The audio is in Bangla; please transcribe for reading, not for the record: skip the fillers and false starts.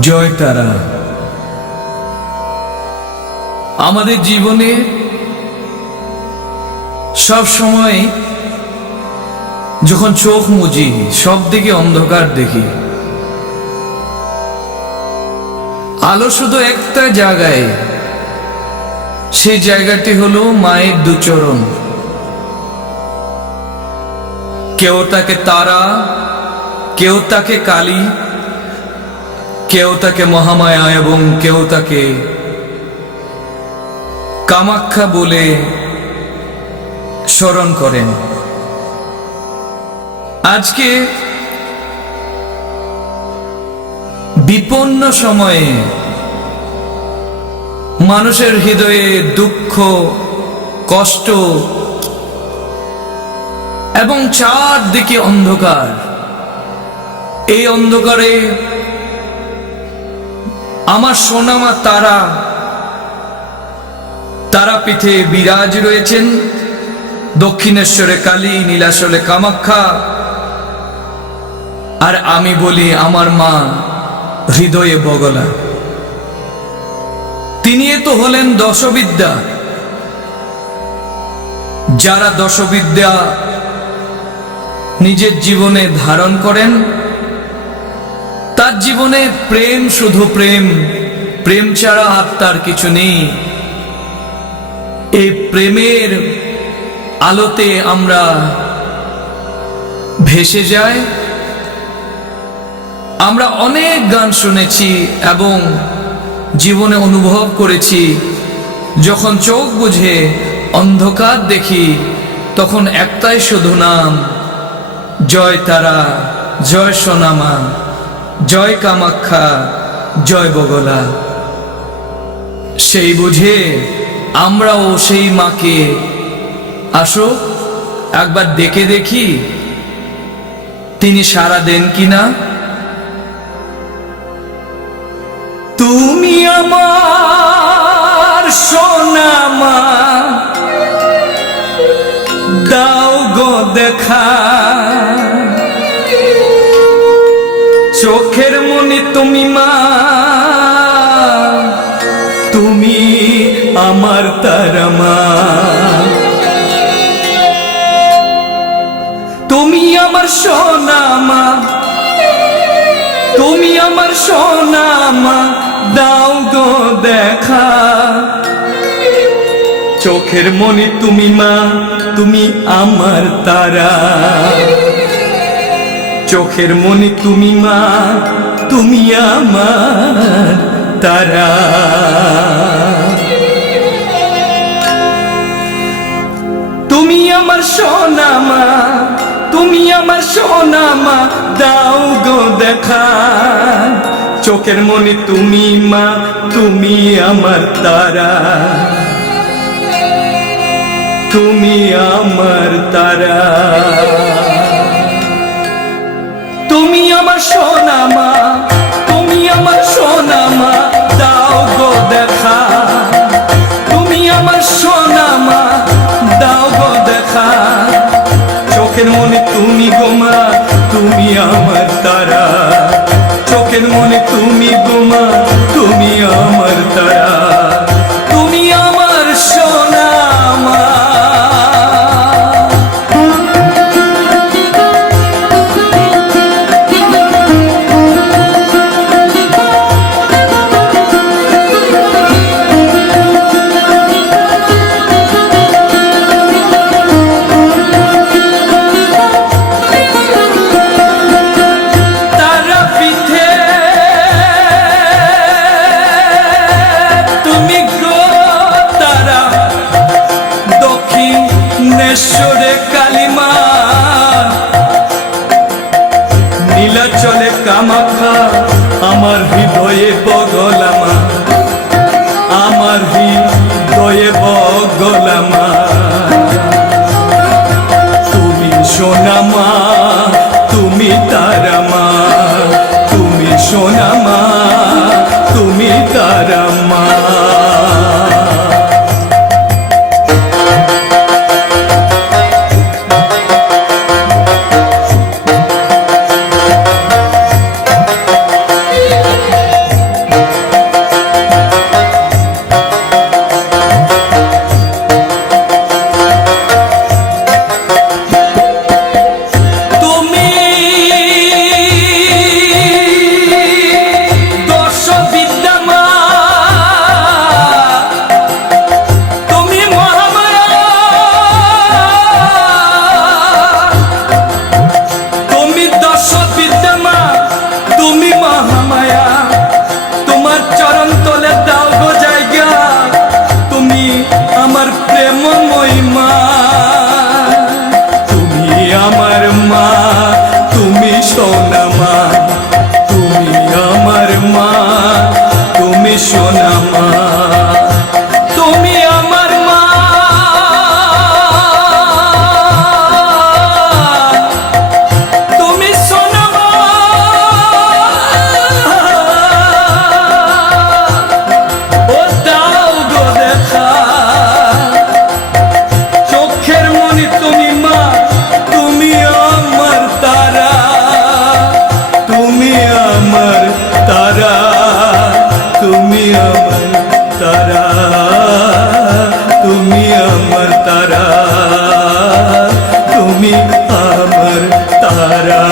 জয় তারা। আমাদের জীবনে সব সময় যখন চোখ মুজি সব দিকে অন্ধকার দেখি, আলো শুধু একটা জায়গায়, সেই জায়গাটি হলো মায়ের দুচরণ। কেউ তাকে তারা, কেউ তাকে কালী, কেউ তাকে মহামায়া এবং কেউ তাকে কামাখ্যা বলে স্মরণ করেন। আজকে বিপন্ন সময়ে মানুষের হৃদয়ে দুঃখ, কষ্ট এবং চারদিকে অন্ধকার। এই অন্ধকারে আমার সোনামা তারা তারাপীঠে বিরাজ রয়েছেন। দক্ষিণেশ্বরে কালী, নীলাচলে কামাখ্যা, আর আমি বলি আমার মা হৃদয়ে বগলা। তিনি তো হলেন দশবিদ্যা। যারা দশবিদ্যা নিজের জীবনে ধারণ করেন, তার জীবনে প্রেম, শুধু প্রেম, প্রেম ছাড়া আর তার কিছু নেই। এই প্রেমের আলোতে আমরা ভেসে যাই। আমরা অনেক গান শুনেছি এবং জীবনে অনুভব করেছি, যখন চোখ বুঝে অন্ধকার দেখি তখন একটাই শুধু নাম, জয় তারা, জয় সোনামা, জয় কামাখ্যা, জয় বগলা। সেই বুঝে আমরাও সেই মাকে আসো একবার ডেকে দেখি তিনি সাড়া দেন কিনা। তুমি আমার সোনামা, দাও গো দেখা, চোখের মনি তুমি মা, তুমি আমার তারা মা। তুমি আমার সোনামা, তুমি আমার সোনামা, দাও গো দেখা, চোখের মনি তুমি মা, তুমি আমার তারা। চোখের মনি তুমি মা, তুমি আমার তারা। তুমি আমার সোনামা, তুমি আমার সোনামা, দাও গো দেখা, চোখের মনি তুমি মা, তুমি আমার তারা। তুমি আমার তারা। তুমি আমার সোনামা, তুমি আমার সোনামা, দাও গো দেখা, তুমি আমার সোনামা, দাও গো দেখা, চোখের মনে তুমি গো মা, তুমি আমার তারা। চোখের মনে তুমি গো মা, তুমি আমার তারা। তুমি আমার সোনামা। দক্ষিণেশ্বরে কালীমা, নীলাচলে কামাখ্যা, আমার হৃদয়ে বগলা মা, আমার হৃদয়ে বগলা মা। তুমি সোনামা, তুমি তারা মা, তুমি সোনামা, তুমি তারা মা। সোনা মা, তুমি আমার মা, তুমি সোনা মা, তুমি আমার মা, তুমি সোনা মা। ও দাও গো দেখা, চোখের মনি তুমি মা, তুমি আমার তারা, তুমি আমার তারা, তুমি আমার তারা, তুমি আমার তারা, তুমি আমার তারা।